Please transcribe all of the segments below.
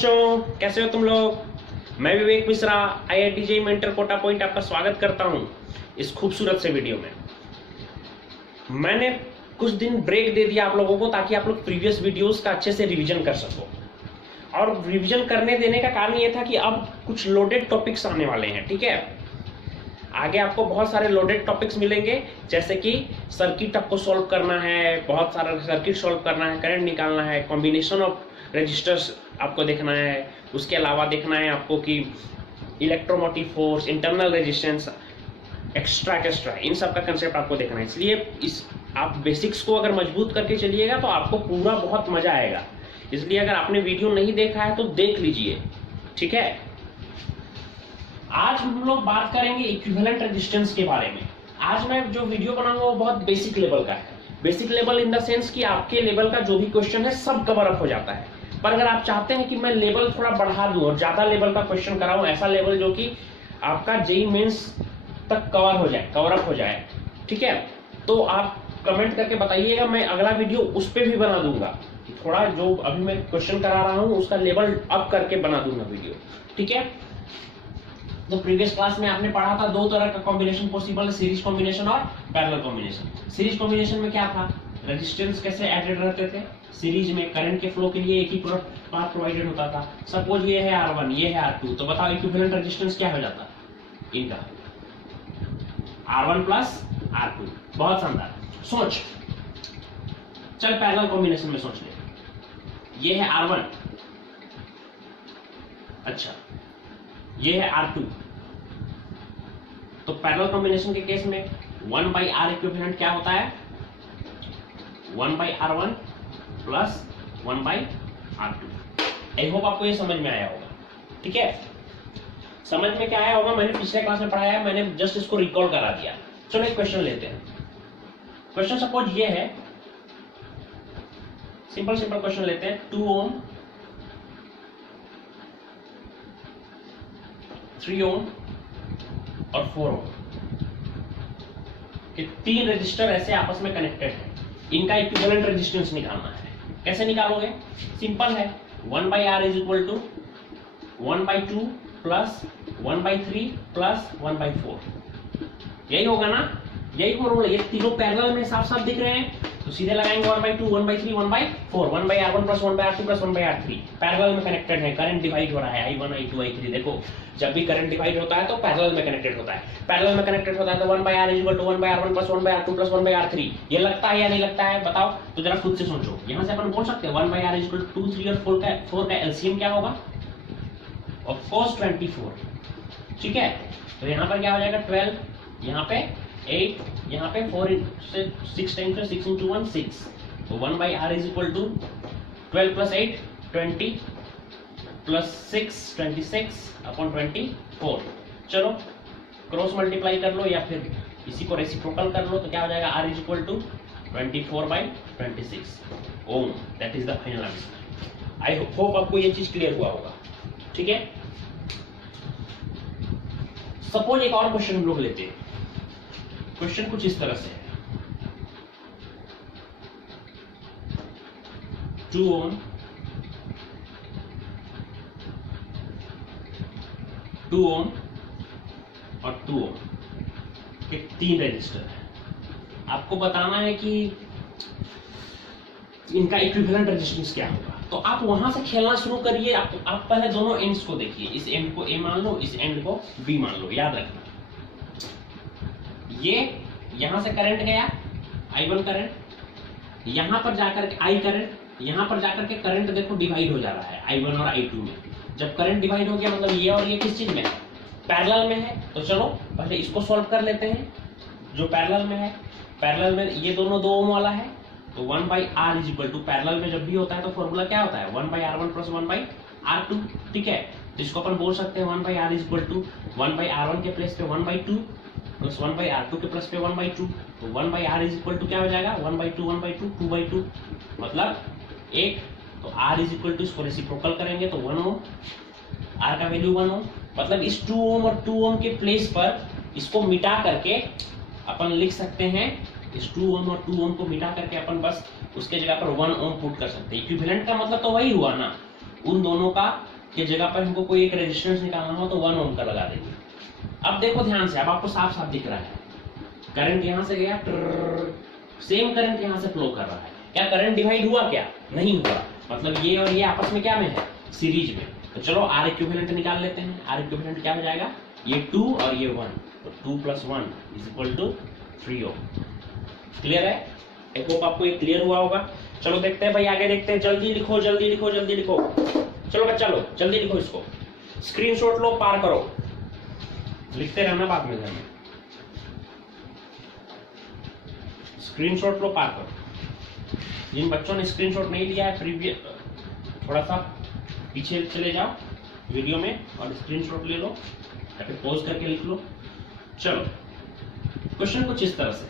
बच्चों, कैसे हो तुम लोग। मैं Vivek Mishra IIT JEE mentor Kota point आपका स्वागत करता हूं इस खूबसूरत से वीडियो में। मैंने कुछ दिन ब्रेक दे दिया आप लोगों को ताकि आप लोग प्रीवियस वीडियोस का अच्छे से रिवीजन कर सको। और रिवीजन करने देने का कारण ये था कि अब कुछ लोडेड टॉपिक्स आने वाले हैं। ठीक है, आगे आपको बहुत सारे लोडेड टॉपिक्स मिलेंगे, जैसे कि सर्किट आपको सॉल्व करना है, बहुत सारा सर्किट सॉल्व करना है, करंट निकालना है, कॉम्बिनेशन ऑफ रजिस्टर्स आपको देखना है। उसके अलावा देखना है आपको कि electromotive force, internal resistance, extra इन सब का कंसेप्ट आपको देखना है। इसलिए इस आप बेसिक्स को अगर मजबूत करके चलिएगा तो आपको पूरा बहुत मजा आएगा। इसलिए अगर आपने वीडियो नहीं देखा है तो देख लीजिए। ठीक है, आज हम लोग बात करेंगे इक्विवेलेंट रेजिस्टेंस के बारे में। आज मैं जो वीडियो बनाऊंगा वो बहुत बेसिक लेवल का है। Basic level in the sense कि आपके लेवल का जो भी क्वेश्चन है सब कवर अप हो जाता है। पर अगर आप चाहते हैं कि मैं लेवल थोड़ा बढ़ा दूं और ज्यादा लेवल का क्वेश्चन कराऊं, ऐसा लेवल जो कि आपका जेईई मेंस तक कवर अप हो जाए, ठीक है, तो आप कमेंट करके बताइएगा। मैं अगला वीडियो उस पर भी बना दूंगा। थोड़ा जो अभी मैं क्वेश्चन करा रहा हूं उसका लेवल अप करके बना दूंगा वीडियो। ठीक है, तो प्रीवियस क्लास में आपने पढ़ा था दो तरह का कॉम्बिनेशन पॉसिबल है, सीरीज कॉम्बिनेशन और पैरेलल कॉम्बिनेशन। सीरीज कॉम्बिनेशन में क्या था, रेजिस्टेंस कैसे एडेड रहते थे। सीरीज में करंट के फ्लो के लिए एक ही पाथ प्रोवाइडेड होता था। सपोज ये है R1, ये है R2, तो बताओ इक्विवेलेंट रेजिस्टेंस क्या हो जाता इनका, R1 प्लस R2। बहुत शानदार, सोच। चल पैरेलल कॉम्बिनेशन में सोच ले, ये है R1, अच्छा ये है R2। तो पैरेलल कॉम्बिनेशन के केस में 1/R इक्विवेलेंट क्या होता है, 1/R1 प्लस 1/R2। आई होप आपको ये समझ में आया होगा। ठीक है, समझ में क्या आया होगा, मैंने पिछले क्लास में पढ़ाया है, मैंने जस्ट इसको रिकॉल करा दिया। चलो एक क्वेश्चन लेते हैं। क्वेश्चन सपोज ये है, सिंपल क्वेश्चन लेते हैं। 2 ओम, 3 ओम और 4 ओम के 3 रजिस्टर ऐसे आपस में कनेक्टेड हैं। इनका इक्विवेलेंट रेजिस्टेंस निकालना है। कैसे निकालोगे, सिंपल है। 1/R is equal to 1/2 plus 1/3 plus 1/4। यही होगा ना, यही फॉर्मूला। ये तीनों पैरेलल में साफ साफ दिख रहे हैं, तो सीधे लगाएंगे 1/2 1/3 1/4 1/R1 plus 1/R2 plus 1/R3। Parallel में कनेक्टेड है, करंट डिवाइड हो रहा है I1 I2 I3। देखो जब भी करंट डिवाइड होता है तो पैरेलल में कनेक्टेड होता है। पैरेलल में कनेक्टेड होता है तो 1/R is equal to 1/R1 plus 1/R2 plus 1/R3। ये लगता है या नहीं लगता है, बताओ तो जरा खुद से सोचो। यहां से अपन बोल सकते हैं 1/R इज इक्वल टू 2 3 और 4 का एलसीएम क्या होगा, ऑफ कोर्स 24। ठीक है, तो यहां पर क्या हो जाएगा 12, यहां पे 8, यहाँ पे 4 से 6 टाइम्स से 6 into 1 6। तो 1/R is equal to 12 plus 8 20 plus 6 26 upon 24। चलो क्रॉस मल्टीप्लाई कर लो या फिर इसी को रेसिप्रोकल कर लो, तो क्या हो जाएगा R is equal to 24/26 ohm. That is the final answer. I hope आपको ये चीज क्लियर हुआ होगा। ठीक है, सपोज एक और क्वेश्चन हम लोग लेते हैं। क्वेश्चन कुछ इस तरह से है, 2 ओम 2 ओम और 2 ओम के 3 रजिस्टर है। आपको बताना है कि इनका इक्विवेलेंट रेजिस्टेंस क्या होगा। तो आप वहां से खेलना शुरू करिए। आप पहले दोनों एंड्स को देखिए, इस एंड को A मान लो, इस एंड को B मान लो। याद रखना, ये यहां से करंट गया I1 करंट, यहां पर जाकर के I करंट, यहां पर जाकर के करंट देखो डिवाइड हो जा रहा है I1 और I2 में। जब करंट डिवाइड हो गया मतलब ये और ये किस चीज में है, पैरेलल में है। तो चलो पहले इसको सॉल्व कर लेते हैं जो पैरेलल में है। पैरेलल में ये दोनों 2 ओम वाला है, तो 1/R is equal to, parallel में जब भी होता है तो फॉर्मूला क्या होता है 1/R1 प्लस 1/R2। ठीक है, तो इसको अपन बोल सकते हैं 1/R is equal to 1/R1 के प्लेस पे 1/2 प्लस 1/R2 के प्लस पे 1/2। तो 1/R इज इक्वल टू क्या हो जाएगा 1/2 1/2 2/2 मतलब 1। तो R इज इक्वल टू, इसको रेसिप्रोकल करेंगे तो 1 ओम, R का वैल्यू 1 ओम। मतलब इस 2 ओम और 2 ओम के प्लेस पर इसको मिटा करके अपन लिख सकते हैं, इस 2 ओम और 2 ओम को मिटा करके अपन बस उसके जगह पर 1 ओम पुट कर सकते हैं। इक्विवेलेंट का मतलब तो वही हुआ ना, उन दोनों का के जगह पर हमको कोई एक रेजिस्टेंस निकालना हो तो 1 ओम का लगा देंगे। अब देखो ध्यान से, अब आपको साफ साफ दिख रहा है करंट यहां से गया, सेम करंट यहां से फ्लो कर रहा है। क्या करंट डिवाइड हुआ? क्या नहीं हुआ। मतलब ये और ये आपस में क्या में है? सीरीज में। तो चलो आर इक्विवेलेंट निकाल लेते हैं। आर इक्विवेलेंट क्या हो जाएगा? ये 2 और ये 1, तो 2 + 1 = 3 ओम। क्लियर है? आई होप आपको ये क्लियर हुआ होगा। चलो देखते हैं भाई, आगे देखते हैं। जल्दी लिखो जल्दी लिखो जल्दी लिखो। चलो बच्चा लो जल्दी लिखो, इसको स्क्रीनशॉट लो, पार करो, लिखते रहना बाद में घर में। स्क्रीनशॉट लो, पार करो। जिन बच्चों ने स्क्रीनशॉट नहीं लिया है, प्रीवियस थोड़ा सा पीछे चले जाओ वीडियो में और स्क्रीनशॉट ले लो या फिर पॉज करके लिख लो। चलो क्वेश्चन कुछ इस तरह से,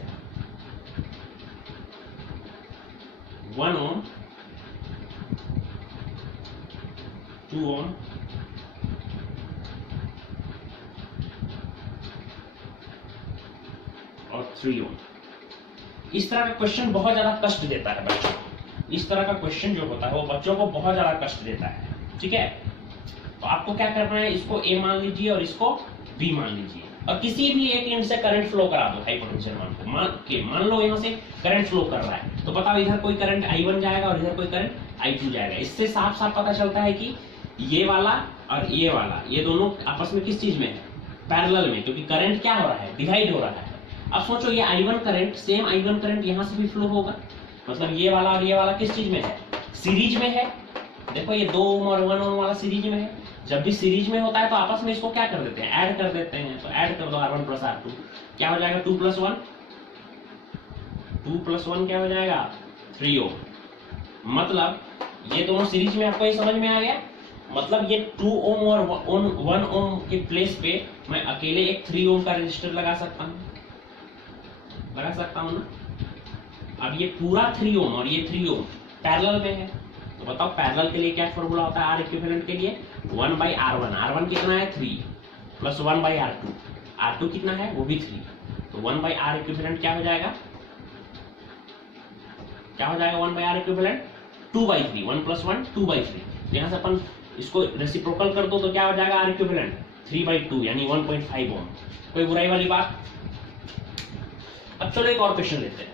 1 ओम, 2 ओम, और 3 ओम। इस तरह का क्वेश्चन बहुत ज्यादा कष्ट देता है बच्चों को। इस तरह का क्वेश्चन जो होता है वो बच्चों को बहुत ज्यादा कष्ट देता है। ठीक है, तो आपको क्या करना है, इसको ए मान लीजिए और इसको बी मान लीजिए और किसी भी एक एंड से करंट फ्लो करा दो। हाई पोटेंशियल मान लो यहाँ से करंट फ्लो कर रहा है, तो बताओ इधर कोई करंट I1 जाएगा और इधर कोई करंट I2 जाएगा। इससे साफ साफ पता चलता है कि ये वाला और ये वाला, ये दोनों आपस में किस चीज में है? पैरेलल में, क्योंकि करंट क्या हो रहा है? डिवाइड हो रहा है। अब सोचो ये I1 current, same I1 current यहाँ से भी फ्लो होगा। मतलब ये वाला और ये वाला किस चीज में है? सीरीज में है। देखो ये 2 ओम और 1 ओम वाला सीरीज में है। जब भी सीरीज में होता है तो आपस में इसको क्या कर देते हैं? ऐड कर देते हैं। तो ऐड कर दो R1 + R2, क्या हो जाएगा? 2 + 1, 2 + 1 क्या हो जाएगा? 3 ओम। मतलब ये दोनों सीरीज में, आपको ये समझ में आ गया? मतलब ये 2 ओम और 1 ओम के प्लेस पे मैं अकेले एक 3 ओम का रेजिस्टर लगा सकता हूँ ना। अब ये पूरा 3 ओम और ये 3 ओम पैरेलल में है, तो बताओ पैरेलल के लिए क्या फॉर्मूला होता है? आर इक्विवेलेंट के लिए 1/R1। R1 कितना है? 3 + 1/R2। R2 कितना है? वो भी 3। तो 1/R इक्विवेलेंट क्या हो जाएगा? 1/R equivalent 2/3। 1 + 1 2/3। यहां से अपन इसको रेसिप्रोकल कर दो तो क्या हो जाएगा? R इक्विवेलेंट 3/2 यानी 1.5 ओम। कोई बुराई वाली बात? अब चलो एक और क्वेश्चन लेते हैं।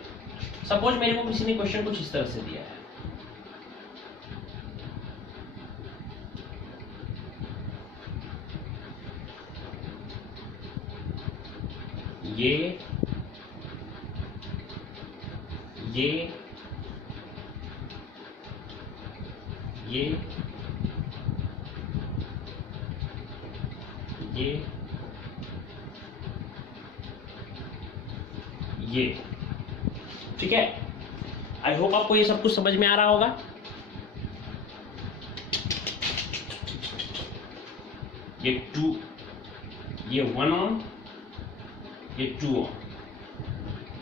सपोज मेरे को किसी ने क्वेश्चन कुछ इस तरह से दिया है, ये ठीक है। आई होप आपको ये सब कुछ समझ में आ रहा होगा। ये 1 ओम, ये 2 ओम,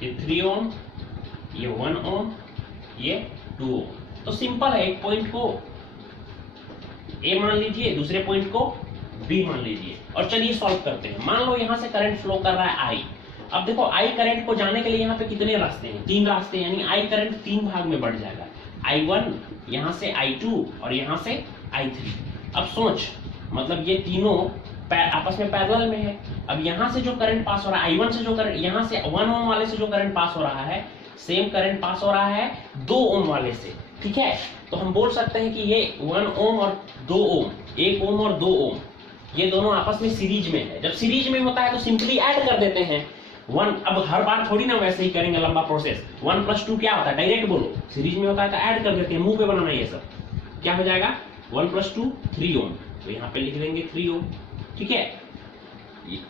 ये 3 ओम, ये 1 ओम, ये 2 ओम। तो सिंपल है, एक पॉइंट को ए मान लीजिए, दूसरे पॉइंट को बी मान लीजिए और चलिए सॉल्व करते हैं। मान लो यहां से करंट फ्लो कर रहा है आई। अब देखो आई करंट को जाने के लिए यहाँ पे कितने रास्ते हैं? 3 रास्ते, यानी आई करंट 3 भाग में बढ़ जाएगा। I1, यहाँ से I2 और यहाँ से I3। अब सोच, मतलब ये तीनों आपस में पैरेलल में है। अब यहाँ से जो करंट पास हो रहा है I1 से, जो करंट यहाँ से 1 ओम वाले से जो करंट पास हो रहा है, सेम करंट पास हो रहा है 2 ओम वाले से। ठीक है, तो हम बोल सकते हैं कि ये 1 ओम और 2 ओम, 1 ओम और 2 ओम, ये दोनों आपस में सीरीज में है। जब सीरीज में होता है तो सिंपली ऐड कर देते हैं 1। अब हर बार थोड़ी ना वैसे ही करेंगे लंबा प्रोसेस। 1 + 2 क्या होता है? डायरेक्ट बोलो। सीरीज में होता है तो ऐड कर देते हैं, मुंह पे बनाना ये सब। क्या हो जाएगा? 1 + 2 3 ओम। तो यहाँ पे लिख देंगे 3 ओम। ठीक है,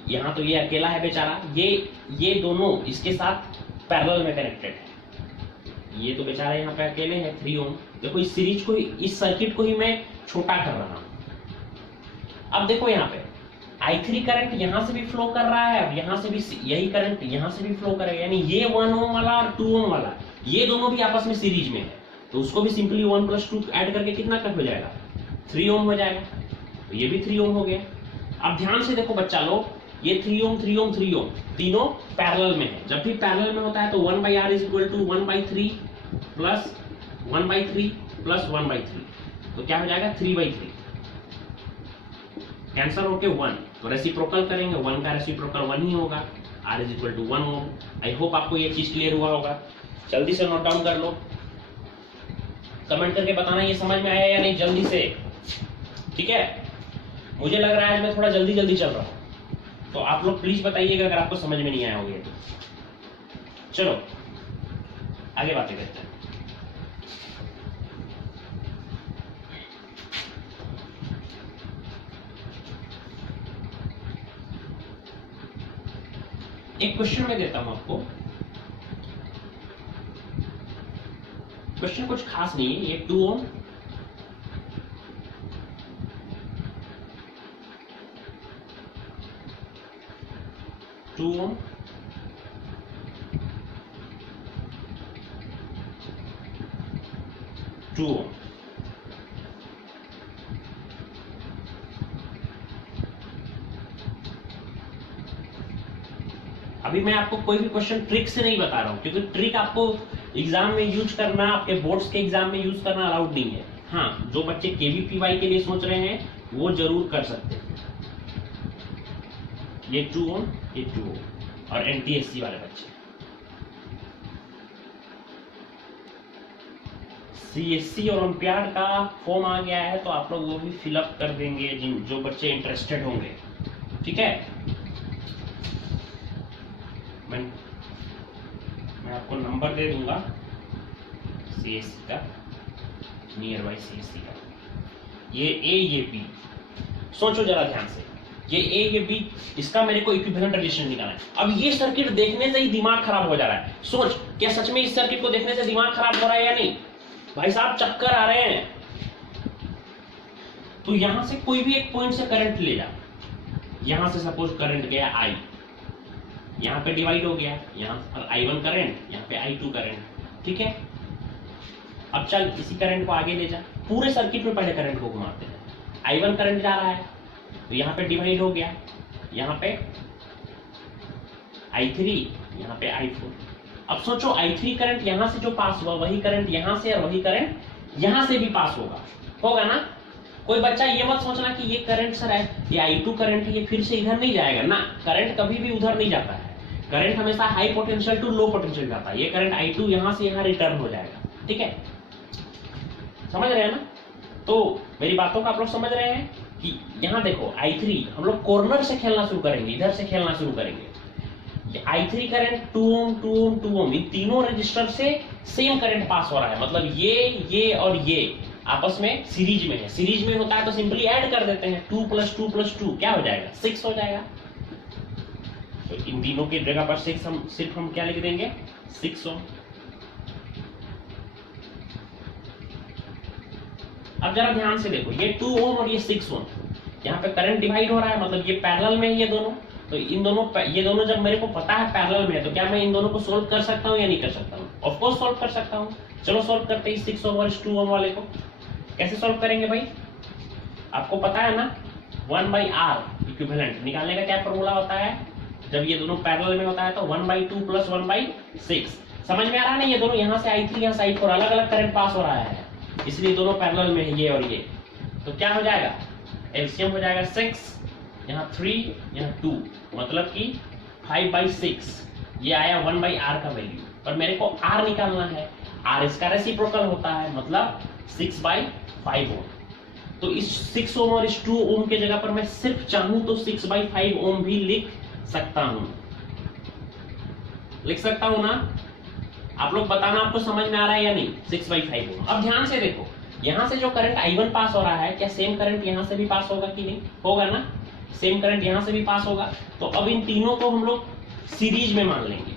यहाँ तो ये अकेला है बेचारा, ये दोनों इसके साथ पैरेलल में कनेक्टेड है। ये तो बेचारा यहाँ पे अकेले है 3 ओम। देखो इस सीरीज को, इस सर्किट को ही मैं छोटा कर रहा हूँ। अब देखो यहाँ पे I3 करंट यहां से भी फ्लो कर रहा है, अब यहां से भी यही करंट यहां से भी फ्लो करेगा, यानी ये 1 ओम वाला और 2 ओम वाला, ये दोनों भी आपस में सीरीज में है। तो उसको भी सिंपली 1 + 2 ऐड करके कितना हो जाएगा? 3 ओम हो जाएगा। तो ये भी 3 ओम हो गया। अब ध्यान से देखो बच्चा लोग, ये 3 ओम 3 ओम 3 ओम तीनों पैरेलल में है। जब भी पैरेलल में होता है तो 1/R = 1/3 + 1/3 + 1/3। तो क्या हो जाएगा 3/3 कैंसल होके 1, तो रेसिप्रोकल करेंगे 1 का रेसिप्रोकल 1 ही होगा, r is equal to 1 ohm. I hope आपको ये चीज क्लियर हुआ होगा। जल्दी से नोट डाउन कर लो, कमेंट करके बताना ये समझ में आया या नहीं जल्दी से, ठीक है। मुझे लग रहा है मैं थोड़ा जल्दी जल्दी चल रहा हूं, तो आप लोग प्लीज बताइएगा अगर आपको समझ में नहीं आया होगा तो। चलो आगे बातें करते हैं। एक क्वेश्चन मैं देता हूं आपको, क्वेश्चन कुछ खास नहीं है, ये 2 ओम 2 ओम 2 ओम। अभी मैं आपको कोई भी क्वेश्चन ट्रिक से नहीं बता रहा हूं, क्योंकि ट्रिक आपको एग्जाम में यूज करना, आपके बोर्ड्स के एग्जाम में यूज करना अलाउड नहीं है। हाँ, जो बच्चे केवीपीवाई के लिए सोच रहे हैं वो जरूर कर सकते हैं। ये 2 ओम, ये 2 ओम और एनटीएससी वाले बच्चे। सीएससी ओलंपियाड का फॉर्म आ गया है, तो आप लोग वो भी फिलअप कर देंगे जो बच्चे इंटरेस्टेड होंगे, ठीक है। मैं आपको नंबर दे दूंगा सीएससी का, नियर बाई सीएससी का। ये ए ये बी, सोचो जरा ध्यान से, ये ए ये बी, इसका मेरे को इक्विवेलेंट रेजिस्टेंस निकालना है। अब ये सर्किट देखने से ही दिमाग खराब हो जा रहा है। सोच, क्या सच में इस सर्किट को देखने से दिमाग खराब हो रहा है या नहीं? भाई साहब चक्कर आ रहे हैं। तो यहां से कोई भी एक पॉइंट से करंट ले जा, यहां से सपोज करंट गया आई, यहां पे डिवाइड हो गया, यहां पर I1 करंट, यहां पे I2 करंट, ठीक है। अब चल इसी करंट को आगे ले जा, पूरे सर्किट में पहले करंट को घुमाते हैं। I1 करंट जा रहा है, तो यहां पे डिवाइड हो गया, यहां पे I3, यहां पे I4। अब सोचो I3 करंट यहां से जो पास हुआ, वही करंट यहां से और वही करंट यहां से भी पास होगा ना। कोई बच्चा ये मत सोचना कि ये करंट सर है, ये I2 करंट है, ये फिर से इधर नहीं जाएगा ना। करंट कभी भी उधर नहीं जाता है, करंट हमेशा high potential to low potential जाता है। ये करंट I2 यहां से यहां रिटर्न हो जाएगा, ठीक है। समझ रहे हैं ना? तो मेरी बातों को आप लोग समझ रहे हैं कि यहां देखो I3, हम लोग कॉर्नर से खेलना शुरू करेंगे, इधर से खेलना शुरू करेंगे। I3 करंट 2 ओम 2 ओम 2 ओम, इन तीनों रजिस्टर से सेम करंट पास हो रहा है, मतलब ये और ये आपस में सीरीज में है। सीरीज में होता है तो सिंपली ऐड कर देते हैं, 2 + 2 + 2 क्या हो जाएगा? 6 हो जाएगा। तो इन तीनों की जगह पर 6 हम सिर्फ क्या लिख देंगे? 6 ओम। अब जरा ध्यान से देखो, ये 2 ओम और ये 6 ओम, यहाँ पे करंट डिवाइड हो रहा है, मतलब ये पैरेलल में है ये दोनों। तो इन दोनों, ये दोनों जब मेरे को पता है पैरेलल में है, तो क्या मैं इन दोनों को सोल्व कर सकता हूँ या नहीं कर सकता हूँ? ऑफ कोर्स सोल्व कर सकता हूँ। चलो सोल्व करते हैं 6 ओम और 2 ओम वाले को। कैसे सोल्व करेंगे भाई? आपको पता है ना, 1/R इक्विवेलेंट निकालने का क्या फॉर्मूला होता है? जब ये दोनों पैरेलल में होता है तो 1/2 + 1/6। समझ में आ रहा है ना? ये दोनों यहाँ से I3 यहाँ से I4 अलग अलग करंट पास हो रहा है, इसलिए दोनों पैरेलल में है, ये और ये। तो क्या हो जाएगा? एलसीएम हो जाएगा 6, यहाँ 3, यहाँ 2, मतलब कि 5/6। ये आया 1/R का वैल्यू, पर मेरे को R निकालना है। R इसका रेसिप्रोकल होता है, मतलब 6/5 ओम। तो इस 6 ओम और इस 2 ओम के जगह पर मैं सिर्फ चाहूं तो 6/5 ओम भी लिख सकता हूं, लिख सकता हूं ना? आप लोग बताना आपको समझ में आ रहा है या नहीं? 6/5 ओम। अब ध्यान से देखो, यहां से जो करंट I1 पास हो रहा है, क्या सेम करंट यहां से भी पास होगा कि नहीं? होगा ना, सेम करंट यहां से भी पास होगा। तो अब इन तीनों को हम लोग सीरीज में मान लेंगे,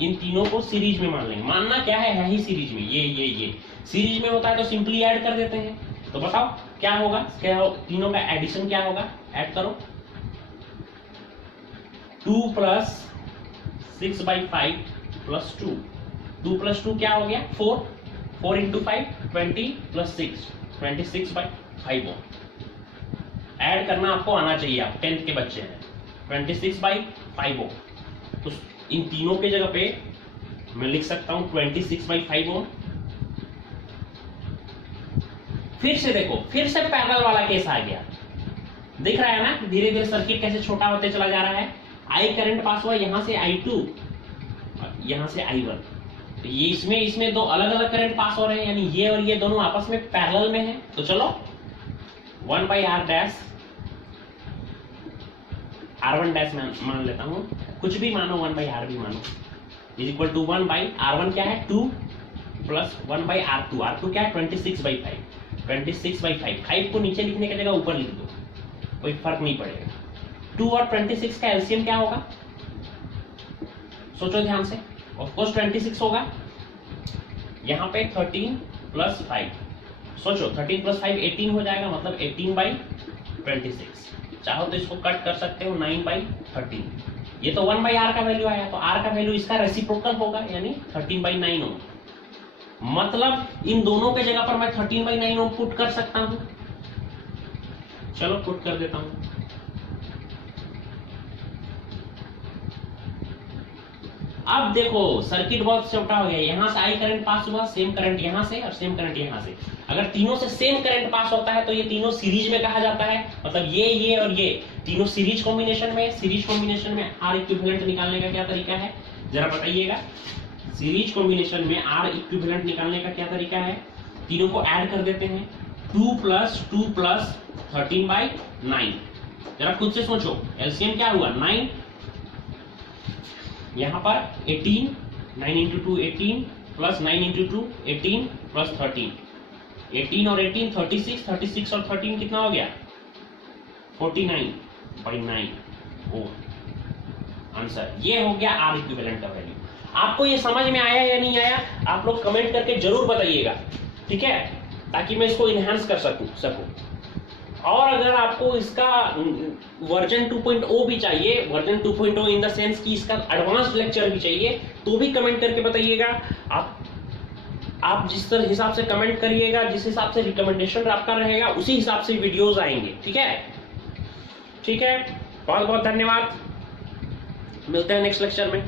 इन तीनों को सीरीज में मान लेंगे। मानना क्या है ही सीरीज में, ये सीरीज में होता है तो सिंपली ऐड कर देते हैं। तो बताओ क्या होगा? क्या हो, तीनों का एडिशन क्या होगा? ऐड करो, 2 + 6/5 + 2, 2 + 2 क्या हो गया? 4, 4 × 5 20 + 6 26/5 ओम। ऐड करना आपको आना चाहिए, आप 10th के बच्चे हैं। 26/5 ओम, तो इन तीनों के जगह पे मैं लिख सकता हूं 26/5 ओम। फिर से देखो, फिर से पैरेलल वाला केस आ गया, दिख रहा है ना धीरे धीरे सर्किट कैसे छोटा होते चला जा रहा है। आई करंट पास हुआ यहां से I2, यहां से I1, तो ये इसमें दो अलग अलग करंट पास हो रहे हैं, यानी ये और ये दोनों आपस में पैरेलल में है। तो चलो 1/R डैश R1 डैश मान लेता हूं, कुछ भी मानो, 1/R भी मानो, इज इक्वल टू 1/R1 क्या है 2 प्लस 1/R2, R2 क्या है 26/5, 26/5, 5 को नीचे लिखने की जगह ऊपर लिख दो, कोई फर्क नहीं पड़ेगा। 2 और 26 का एलसीएम क्या होगा, सोचो ध्यान से, ऑफ कोर्स 26 होगा। यहाँ पे 13 प्लस 5, सोचो 13 प्लस 5 18 हो जाएगा, मतलब 18/26। चाहो तो इसको कट कर सकते हो 9/13, ये तो 1/R का वैल्यू आया, तो R का वैल्यू इसका रेसिप्रोकल होगा, यानी 13/9 ओम। मतलब इन दोनों के जगह पर मैं 13/9 ओम पुट कर सकता हूं। चलो पुट कर देता हूं। अब देखो सर्किट बहुत छोटा हो गया, यहां से आई करंट पास हुआ, सेम करंट यहां से और सेम करंट यहां से। अगर तीनों से सेम करंट पास होता है तो ये तीनों सीरीज में कहा जाता है, मतलब ये और ये तीनों सीरीज कॉम्बिनेशन में। सीरीज कॉम्बिनेशन में आर इक्विवेलेंट निकालने का क्या तरीका है जरा बताइएगा। सीरीज कॉम्बिनेशन में आर इक्विवेलेंट निकालने का क्या तरीका है, तीनों को ऐड कर देते हैं, 2 प्लस 2 प्लस 13/9। जरा खुद से सोचो, एलसीएम क्या हुआ 9, यहां पर 18, 9 इंटू 2 18 प्लस 9 इंटू 2 18 प्लस 13, 18 और 18 36, 36 और 13 कितना हो गया 49/9 ओम। आंसर ये हो गया आर इक्विवेलेंट का वैल्यू। आपको ये समझ में आया या नहीं आया, आप लोग कमेंट करके जरूर बताइएगा, ठीक है, ताकि मैं इसको इनहेंस कर सकूं। और अगर आपको इसका वर्जन 2.0 भी चाहिए, वर्जन 2.0 इन द सेंस कि इसका एडवांस्ड लेक्चर भी चाहिए, तो भी कमेंट करके बताइएगा। आप जिस तरह हिसाब से कमेंट करिएगा, जिस हिसाब से रिकमेंडेशन आपका रहेगा, उसी हिसाब से वीडियोस आएंगे, ठीक है। ठीक है, बहुत बहुत धन्यवाद, मिलते हैं नेक्स्ट लेक्चर में।